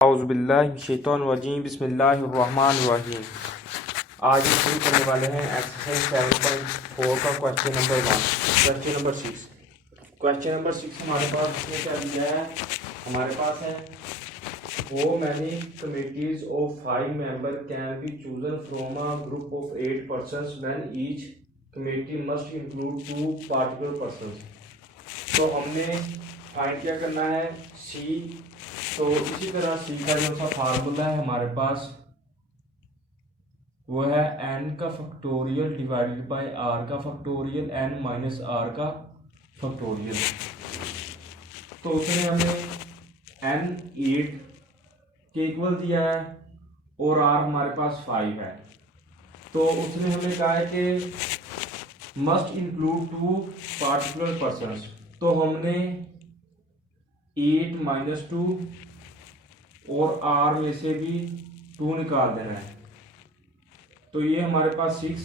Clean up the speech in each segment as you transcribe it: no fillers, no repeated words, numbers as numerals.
औज़ुबिल्लाहिमिनश्शैतानिर्रजीम बिस्मिल्लाहिर्रहमानिर्रहीम। आज हम शुरू करने वाले हैं एक्सरसाइज 7.4 का क्वेश्चन नंबर 6। क्वेश्चन नंबर 6 हमारे पास इसमें क्या दिया है, हमारे पास है वो many committees of 5 member can be chosen from a group of 8 persons when each committee must include 2 particular persons. तो हमने फाइंड क्या करना है, सी। तो इसी तरह सी का जो सा फार्मूला है हमारे पास वो है एन का फैक्टोरियल डिवाइडेड बाय आर का फैक्टोरियल एन माइनस आर का फैक्टोरियल। तो उसने हमें एन 8 के इक्वल दिया है और आर हमारे पास 5 है। तो उसने हमें कहा है कि मस्ट इंक्लूड 2 पार्टिकुलर पर्सन्स। तो हमने 8 माइनस 2 और आर में से भी 2 निकाल देना है। तो ये हमारे पास 6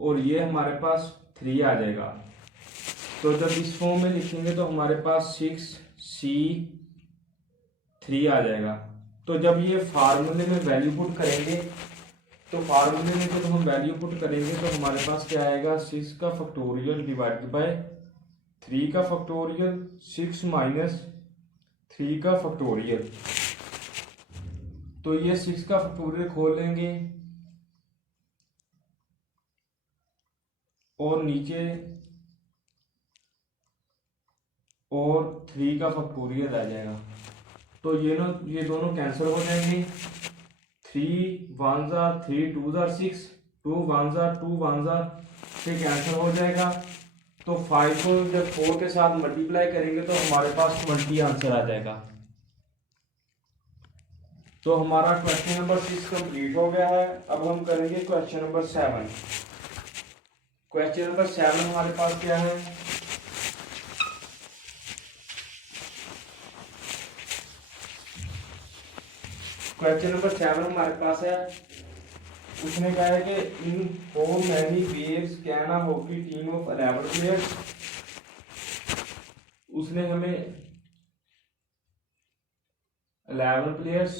और ये हमारे पास 3 आ जाएगा। तो जब इस फॉर्म में लिखेंगे तो हमारे पास 6C3 आ जाएगा। तो जब ये फार्मूले में वैल्यू पुट करेंगे तो फार्मूले में जब हम वैल्यू पुट करेंगे तो हमारे पास क्या आएगा, 6 का फैक्टोरियल डिवाइडेड बाय 3 का फैक्टोरियल 6 माइनस 3 का फैक्टोरियल। तो ये 6 का फैक्टोरियल खोल लेंगे और नीचे और 3 का फैक्टोरियल आ जाएगा। तो ये दोनों कैंसिल हो जाएंगे। 3 1 जार 3 2 जार 6, 2 1 जार 2 1 जार से कैंसिल हो जाएगा। तो 5 को जब 4 के साथ मल्टीप्लाई करेंगे तो हमारे पास 20 आंसर आ जाएगा। तो हमारा क्वेश्चन नंबर 6 कंप्लीट हो गया है। अब हम करेंगे क्वेश्चन नंबर 7। क्वेश्चन नंबर 7 हमारे पास क्या है, क्वेश्चन नंबर 7 हमारे पास है, उसने कहा है कि in how many pairs can a hockey team of 11 players. उसने हमें 11 प्लेयर्स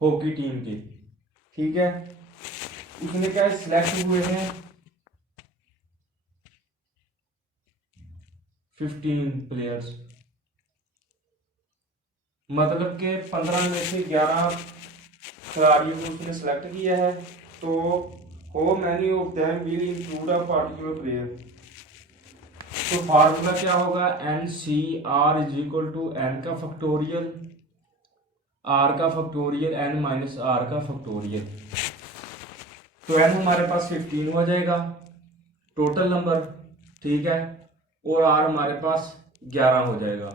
हॉकी टीम के, ठीक है। उसने क्या सिलेक्ट हुए हैं 15 प्लेयर्स, मतलब के 15 में से 11 खिलाड़ियों को उसने सेलेक्ट किया है। तो how many of them will include a particular player. तो फार्मूला क्या होगा, N C R is equal to N का फैक्टोरियल आर का फैक्टोरियल एन माइनस आर का फैक्टोरियल। तो एन हमारे पास 15 हो जाएगा टोटल नंबर, ठीक है, और आर हमारे पास 11 हो जाएगा।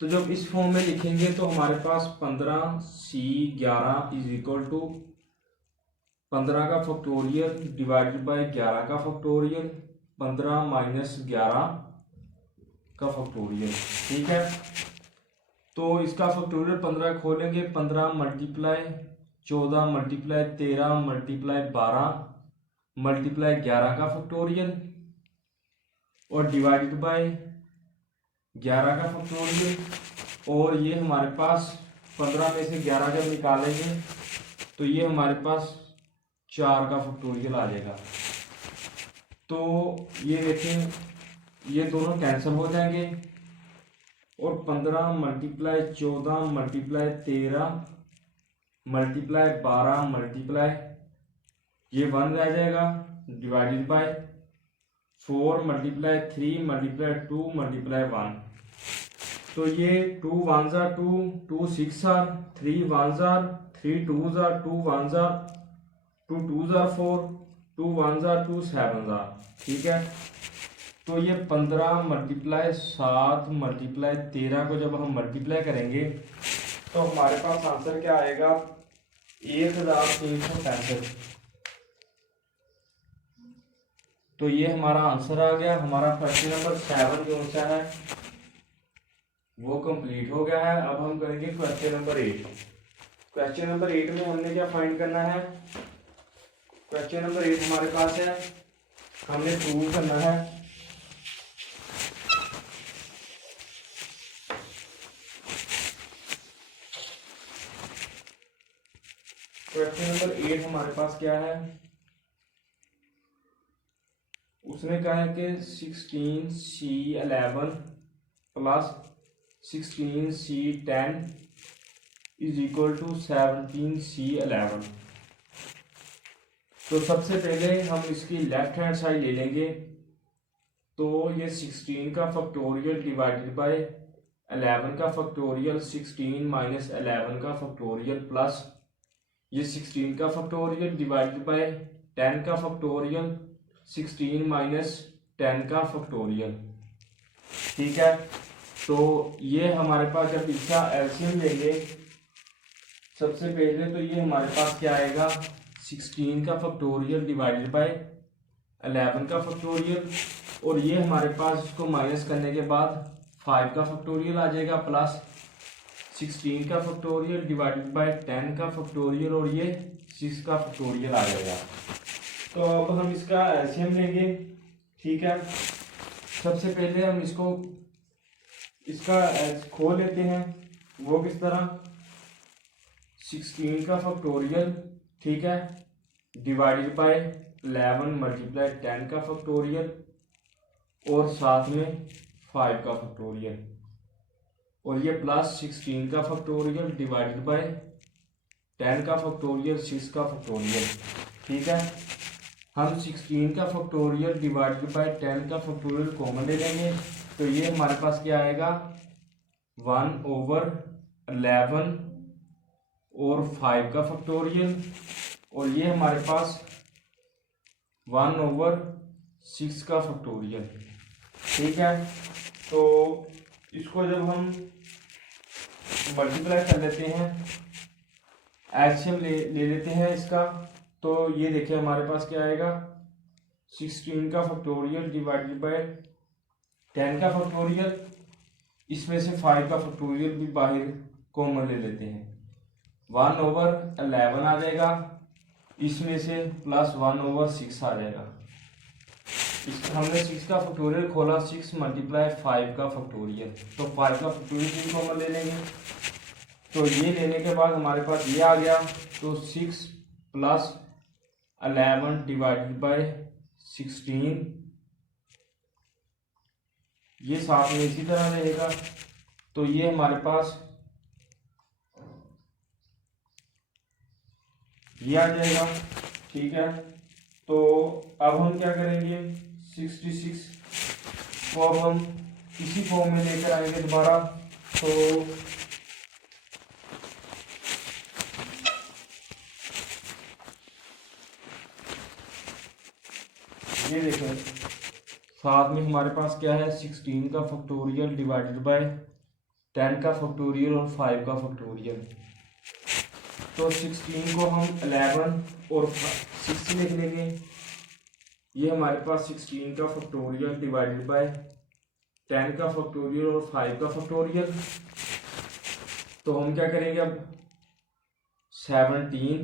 तो जब इस फॉर्म में लिखेंगे तो हमारे पास 15C11 इज इक्वल टू 15 का फैक्टोरियल डिवाइडेड बाय 11 का फैक्टोरियल 15 माइनस 11 का फैक्टोरियल, ठीक है। तो इसका फैक्टोरियल 15 खोलेंगे, 15 मल्टीप्लाई 14 मल्टीप्लाई 13 मल्टीप्लाई 12 मल्टीप्लाई 11 का फैक्टोरियल और डिवाइडेड बाय 11 का फैक्टोरियल। और ये हमारे पास 15 में से 11 जब निकालेंगे तो ये हमारे पास 4 का फैक्टोरियल आ जाएगा। तो ये देखें, ये दोनों कैंसिल हो जाएंगे और 15 मल्टीप्लाई 14 मल्टीप्लाई 13 मल्टीप्लाई 12 मल्टीप्लाई ये 1 रह जाएगा divided by 4 multiply 3 multiply 2 multiply 1। तो ये 2 1 jar 2 2 6 jar 3 1 jar 3 2 jar 2 1 jar 2 2 jar 4 2 1 jar 2 7 jar, ठीक है। तो ये 15 मल्टीप्लाई 7 मल्टीप्लाई 13 को जब हम मल्टीप्लाई करेंगे तो हमारे पास आंसर क्या आएगा, 1365। तो ये हमारा आंसर आ गया। हमारा क्वेश्चन नंबर 7 जो सा है वो कंप्लीट हो गया है। अब हम करेंगे क्वेश्चन नंबर 8। क्वेश्चन नंबर 8 में हमने क्या फाइंड करना है, क्वेश्चन नंबर 8 हमारे पास है, हमने प्रूव करना है क्वेश्चन नंबर 8 हमारे पास क्या है, उसने कहा है कि 16C11 plus 16C10 is equal to 17C11। तो सबसे पहले हम इसकी लेफ्ट हैंड साइड ले लेंगे, तो ये 16 का फैक्टोरियल डिवाइडेड बाय 11 का फैक्टोरियल, 16 माइनस 11 का फैक्टोरियल प्लस ये 16 का फैक्टोरियल डिवाइडेड बाय 10 का फैक्टोरियल, 16 माइनस 10 का फैक्टोरियल। ठीक है, तो ये हमारे पास जब इसका एलसीएम लेंगे, सबसे पहले तो ये हमारे पास क्या आएगा, 16 का फैक्टोरियल डिवाइडेड बाय 11 का फैक्टोरियल, और ये हमारे पास इसको माइनस करने के बाद 5 का फैक्टोरियल आ जाएगा, प्लस 16 का फैक्टोरियल डिवाइडेड बाय 10 का फैक्टोरियल, और ये 6 का फैक्टोरियल आ जाएगा। तो अब हम इसका एलसीएम लेंगे। ठीक है, सबसे पहले हम इसका खोल लेते हैं। वो किस तरह, 16 का फैक्टोरियल, ठीक है, डिवाइडेड बाय 11 मल्टीप्लाई 10 का फैक्टोरियल, और साथ में 5 का फैक्टोरियल, और ये प्लस 16 का फैक्टोरियल डिवाइडेड बाय 10 का फैक्टोरियल, 6 का फैक्टोरियल। ठीक है, हम 16 का फैक्टोरियल डिवाइडेड बाय 10 का फैक्टोरियल कॉमन ले लेंगे, तो ये हमारे पास क्या आएगा, 1/11 और 5 का फैक्टोरियल, और ये हमारे पास 1/6 का फैक्टोरियल। ठीक है, तो इसको जब हम मल्टीप्लाई कर लेते हैं, एलसीएम ले लेते हैं इसका, तो ये देखिए हमारे पास क्या आएगा, 16 का फैक्टोरियल डिवाइडेड बाय 10 का फैक्टोरियल, इसमें से 5 का फैक्टोरियल भी बाहर कॉमन ले लेते हैं, 1/11 आ जाएगा, इसमें से प्लस 1/6 आ जाएगा। हमने 6 का फैक्टोरियल खोला, 6 मल्टीप्लाई 5 का फैक्टोरियल, तो 5 का फैक्टोरियल भी कॉमन ले लेंगे। तो ये लेने के बाद हमारे पास ये आ गया, तो 6 प्लस 11 डिवाइडेड बाय 16, ये साथ में इसी तरह रहेगा, तो ये हमारे पास ये आ जाएगा। ठीक है, तो अब हम क्या करेंगे, 66 को अब हम इसी फॉर्म में लेकर आएंगे दोबारा, तो ये देखें, साथ में हमारे पास क्या है, 16 का फैक्टोरियल डिवाइडेड बाय 10 का फैक्टोरियल और 5 का फैक्टोरियल। तो 16 को हम 11 और 6 लिख लेंगे, ये हमारे पास 16 का फैक्टोरियल डिवाइडेड बाय 10 का फैक्टोरियल और 5 का फैक्टोरियल। तो हम क्या करेंगे अब, 17,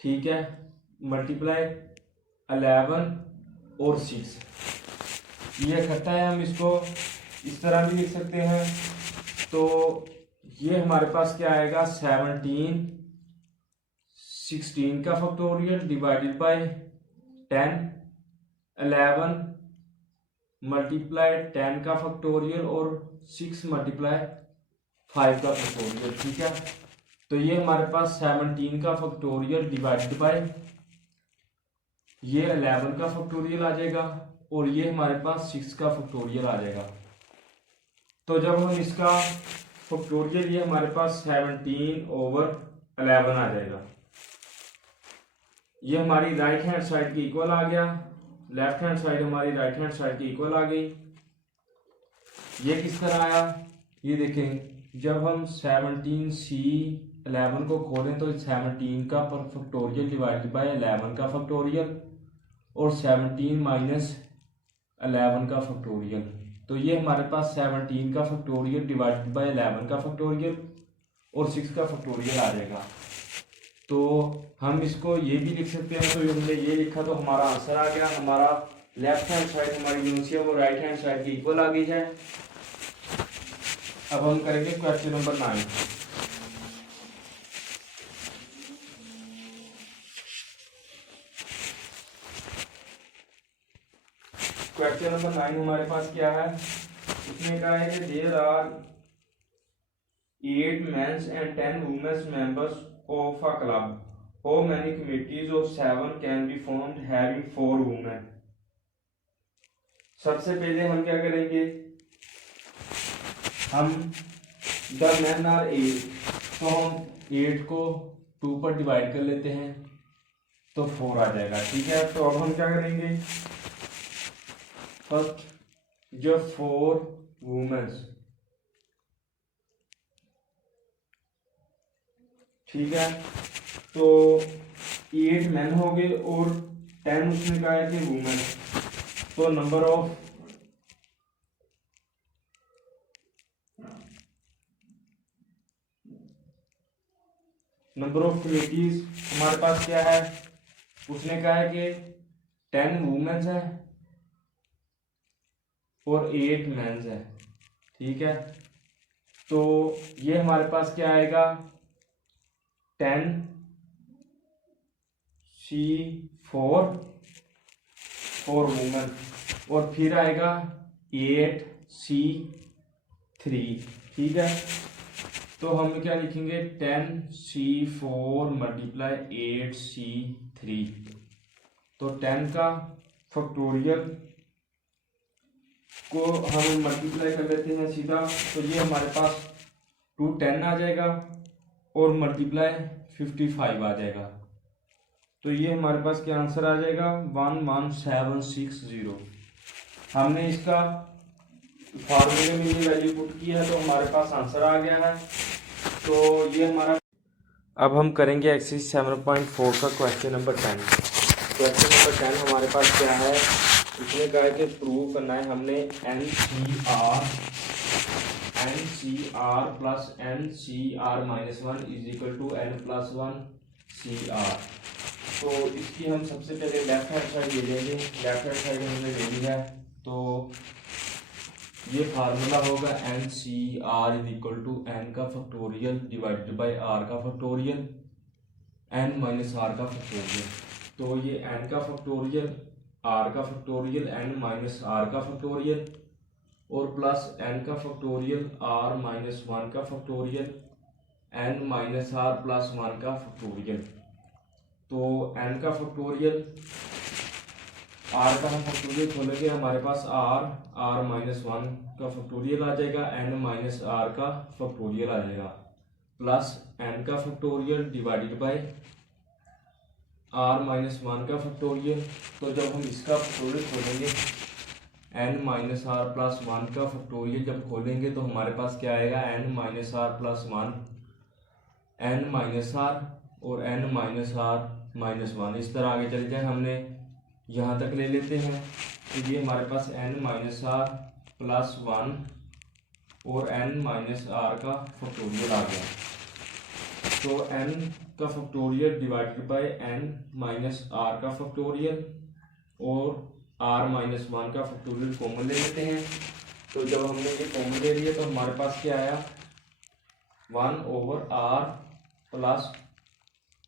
ठीक है, मल्टीप्लाई 11 और 6, ये इकट्ठा है, हम इसको इस तरह भी लिख सकते हैं। तो ये हमारे पास क्या आएगा, 17 16 का फैक्टोरियल डिवाइडेड बाय 10, 11 मल्टीप्लाई 10 का फैक्टोरियल और 6 मल्टीप्लाई 5 का फैक्टोरियल। ठीक है, तो ये हमारे पास 17 का फैक्टोरियल डिवाइडेड बाय ये 11 का फैक्टोरियल आ जाएगा, और ये हमारे पास 6 का फैक्टोरियल आ जाएगा। तो जब हम इसका फैक्टोरियल, ये हमारे पास 17/11 आ जाएगा, ये हमारी राइट हैंड साइड की इक्वल आ गया, लेफ्ट हैंड साइड हमारी राइट हैंड साइड की इक्वल आ गई। ये किस तरह आया, ये देखें, जब हम 17C11 को खोलें तो 17 का फैक्टोरियल डिवाइडेड बाय 11 का फैक्टोरियल और 17 माइनस 11 का फैक्टोरियल, तो ये हमारे पास 17 का फैक्टोरियल डिवाइडेड बाय 11 का फैक्टोरियल और 6 का फैक्टोरियल आ जाएगा। तो हम इसको ये भी लिख सकते हैं, तो हमने ये लिखा तो हमारा आंसर आ गया, हमारा लेफ्ट हैंड साइड हमारी जो है वो राइट हैंड साइड की इक्वल आ गई है। अब हम करेंगे क्वेश्चन नंबर 9। क्वेश्चन नंबर 9 हमारे पास क्या है, उसने कहा है कि there are 8 mens and 10 womens members of a club, how many committees of 7 can be formed having 4 women. सबसे पहले हम क्या करेंगे, हम द मेन आर 8, तो हम 8 को 2 पर डिवाइड कर लेते हैं तो 4 आ जाएगा। ठीक है, तो अब हम क्या करेंगे, फर्स्ट जो 4 वुमेन्स, ठीक है, तो 8 मैन हो गए और 10 उसने कहा है कि वुमेन, तो नंबर ऑफ कमिटीज हमारे पास क्या है, उसने कहा है कि 10 वुमेन्स है और 8 मेंस है। ठीक है, तो ये हमारे पास क्या आएगा, 10C4 4 वुमेन और फिर आएगा 8C3। ठीक है, तो हम क्या लिखेंगे, 10C4 मल्टीप्लाई 8C3, तो 10 का फैक्टोरियल को हम मल्टीप्लाई कर लेते हैं सीधा, तो ये हमारे पास 2 10 आ जाएगा और मल्टीप्लाई 55 आ जाएगा, तो ये हमारे पास क्या आंसर आ जाएगा, 11760। हमने इसका फार्मूले में ये वैल्यू पुट किया है तो हमारे पास आंसर आ गया है। तो ये हमारा, अब हम करेंगे एक्सरसाइज 7.4 का क्वेश्चन नंबर 10। क्वेश्चन नंबर 10 हमारे पास क्या है, उसने कहा है कि प्रूव करना है हमने NCR plus NCR-1 is equal to N+1 CR। तो इसकी हम सबसे पहले लेफ्ट हैंड साइड ले लेंगे, लेफ्ट हैंड साइड हमने ले लिया है, तो ये फार्मूला होगा NCR is equal to N का फैक्टोरियल डिवाइडेड बाई R का फैक्टोरियल N माइनस R का फैक्टोरियल। तो ये N का फैक्टोरियल, R का फैक्टोरियल, N माइनस R का फैक्टोरियल और प्लस N का फैक्टोरियल R-1 का factorial N minus R plus 1 का फैक्टोरियल। तो N का फैक्टोरियल, R का हम फैक्टोरियल खोलेंगे, हमारे पास R-1 का फैक्टोरियल आ जाएगा, N माइनस R का फैक्टोरियल आ जाएगा, प्लस N का फैक्टोरियल डिवाइडेड बाय R-1 का फैक्टोरियल। तो जब हम इसका फैक्टोरियल खोलेंगे, N माइनस R प्लस 1 का फैक्टोरियल जब खोलेंगे तो हमारे पास क्या आएगा, N minus R plus 1, N minus R और N माइनस R माइनस 1, इस तरह आगे चले जाए, हमने यहाँ तक ले लेते हैं। तो ये हमारे पास N माइनस R प्लस 1 और N माइनस R का फैक्टोरियल आ गया, तो N का factorial divided by N minus R का फैक्टोरियल और R-1 का फैक्टोरियल कॉमन ले लेते हैं। तो जब हमने ये कॉमन ले लिया तो हमारे पास क्या आया, 1/R plus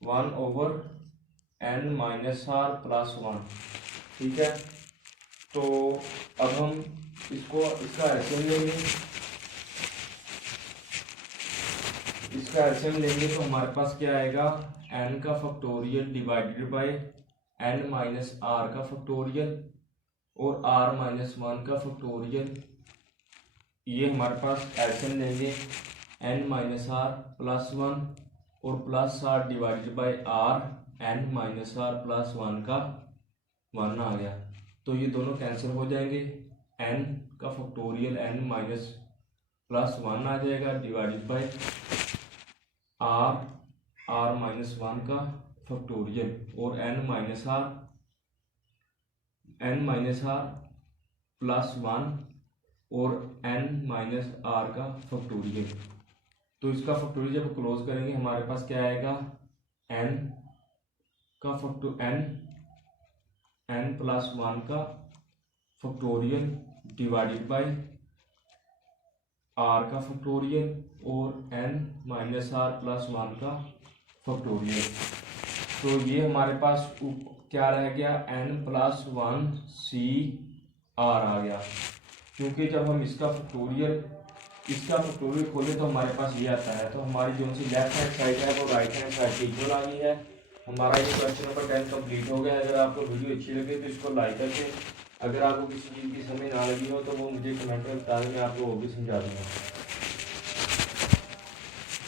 1/N minus R plus 1। ठीक है, तो अब हम इसका एलसीएम लेंगे, तो हमारे पास क्या आएगा, N का factorial divided by N minus R का फैक्टोरियल और R-1 का फैक्टोरियल। ये हमारे पास एलसीएम लेंगे, N माइनस R प्लस 1 और plus R divided by R, N minus R plus 1 का 1 आ गया, तो ये दोनों कैंसिल हो जाएंगे, N का फैक्टोरियल N माइनस प्लस 1 आ जाएगा डिवाइडेड बाय R-1 का फैक्टोरियल और N माइनस R प्लस 1 और N माइनस R का फैक्टोरियल। तो इसका फैक्टोरियल जब क्लोज करेंगे हमारे पास क्या आएगा, N प्लस 1 का फैक्टोरियल डिवाइडेड बाय R का फैक्टोरियल और N माइनस R प्लस 1 का फैक्टोरियल। तो ये हमारे पास क्या रह गया, N+1C आर आ गया, क्योंकि जब हम इसका फैक्टोरियल खोले तो हमारे पास ये आता है। तो हमारी जो सी लेफ्ट हैंड साइड है वो राइट हैंड साइड की इक्वल आ गई है। हमारा ये क्वेश्चन नंबर 10 कंप्लीट हो गया है। अगर आपको वीडियो अच्छी लगे तो इसको लाइक करके, अगर आपको किसी चीज़ की समझ ना लगी हो तो वो मुझे कमेंट में बता दें, मैं आपको वो भी समझा दूँगा।